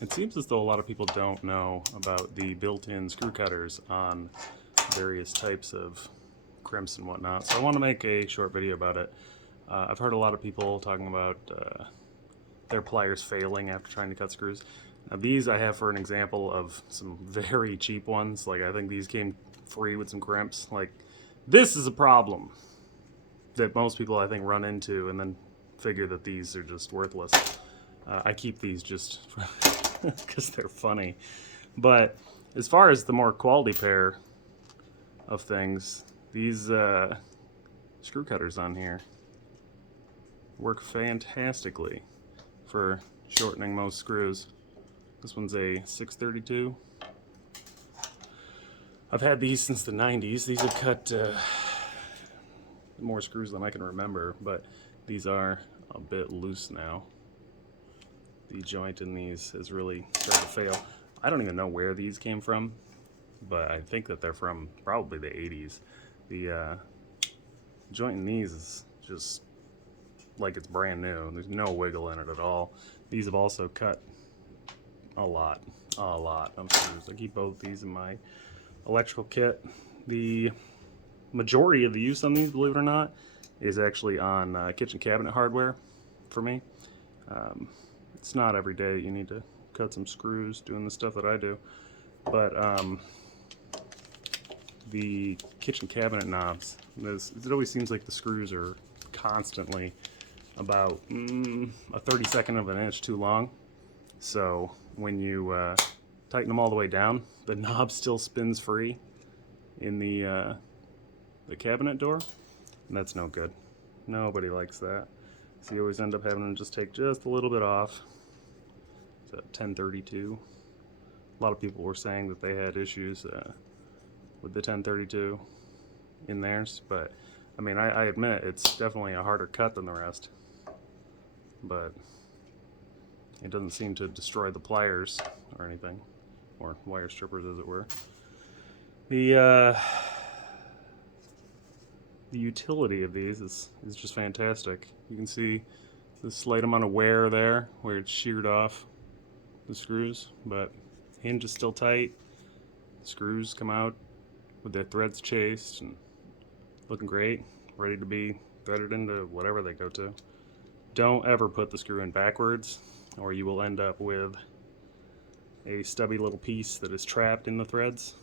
It seems as though a lot of people don't know about the built-in screw cutters on various types of crimps and whatnot, so I want to make a short video about it. I've heard a lot of people talking about their pliers failing after trying to cut screws. Now these I have for an example of some very cheap ones. Like I think these came free with some crimps. Like this is a problem that most people I think run into and then figure that these are just worthless. I keep these just because they're funny. But as far as the more quality pair of things, these screw cutters on here work fantastically for shortening most screws. This one's a 632. I've had these since the 90s. These have cut more screws than I can remember, but these are a bit loose now. The joint in these has really started to fail. I don't even know where these came from, but I think that they're from probably the 80s. The joint in these is just like it's brand new. There's no wiggle in it at all. These have also cut a lot of screws. I keep both these in my electrical kit. The majority of the use on these, believe it or not, is actually on kitchen cabinet hardware for me. It's not every day that you need to cut some screws doing the stuff that I do, but the kitchen cabinet knobs, it always seems like the screws are constantly about a 32nd of an inch too long. So when you tighten them all the way down, the knob still spins free in the cabinet door, and that's no good. Nobody likes that. So you always end up having to just take just a little bit off. It's a 1032. A lot of people were saying that they had issues with the 1032 in theirs, but I mean, I admit it's definitely a harder cut than the rest, but it doesn't seem to destroy the pliers or anything, or wire strippers as it were. The utility of these is just fantastic. You can see the slight amount of wear there where it's sheared off the screws, but hinge is still tight. Screws come out with their threads chased and looking great, ready to be threaded into whatever they go to. Don't ever put the screw in backwards, or you will end up with a stubby little piece that is trapped in the threads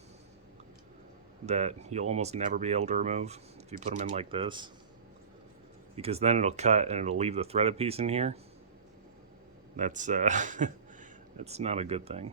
that you'll almost never be able to remove if you put them in like this, because then it'll cut and it'll leave the threaded piece in here. That's that's not a good thing.